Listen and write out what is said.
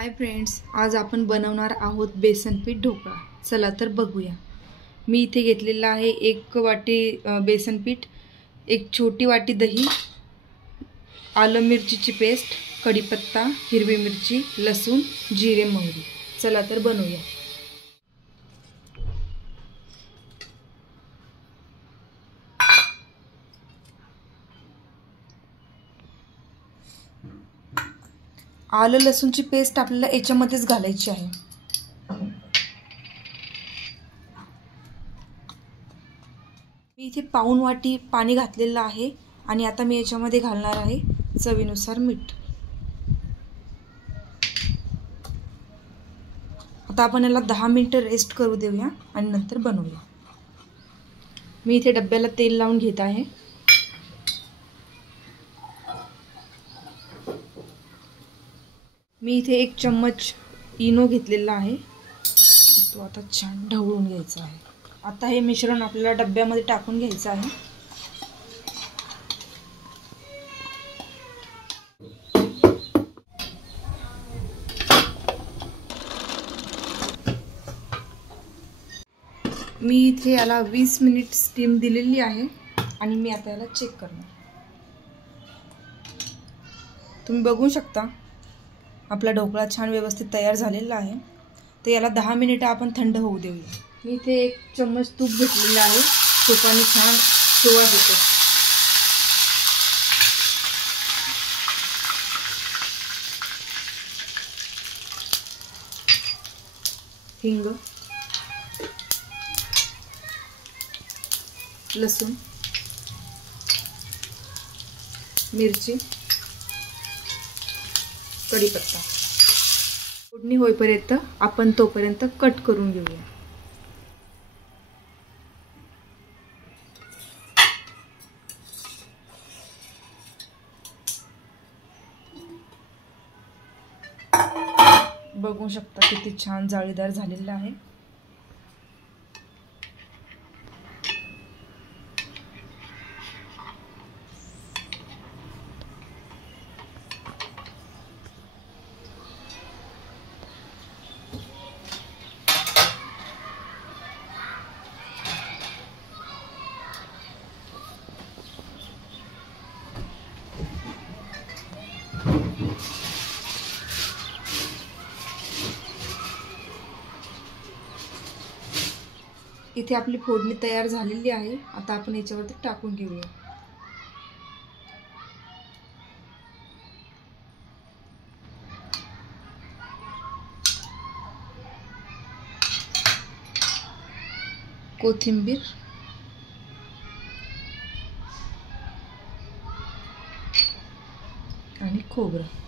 Hi friends, आज आपण बनवणार आहोत बेसन पीठ ढोकळा। चला तर बघूया। मी इथे घेतलेला आहे 1 वाटी बेसन पीठ, 1 छोटी वाटी दही, आलं मिरचीची पेस्ट, कढीपत्ता, हिरवी मिरची, लसूण, जिरे, मोहरी। चला तर बनवूया। आलं लसूणची पेस्ट आपल्याला याच्यामध्येच घालायची आहे। मी इथे पाऊण वाटी पाणी घातलेलं आहे आणि आता मी याच्यामध्ये घालणार आहे चवीनुसार मीठ। आता आपण याला 10 मिनिटे रेस्ट करू देऊया आणि नंतर बनवूया। मी इथे डब्याला तेल लावून घेत आहे। मी इथे 1 चम्मच इनो घेतलेला आहे, तो आता छान ढवळून घ्यायचा आहे। आता हे मिश्रण आपल्याला डब्यामध्ये टाकून घ्यायचं आहे। मी इथे याला 20 मिनिट स्टीम दिलेली आहे आणि मी आता याला चेक करणार। तुम्ही बघू शकता आपला ढोकळा छान व्यवस्थित तयार झालेला आहे। तर याला 10 मिनिटे आपण थंड होऊ देऊया। मी इथे 1 चम्मच तूप घेतलेला आहे, तुपाने छान सुवास येतो। हिंग, लसूण, मिरची, कढीपत्ता फोडणी होईपर्यंत आपण तोपर्यंत कट करून घेऊया। बघू शकता किती छान जाळीदार झालेला आहे। इथे आपली फोडणी तयार झालेली आहे। आता आपण याच्यावरती टाकून घेऊया। कोथिंबीर, आणि खोबरं।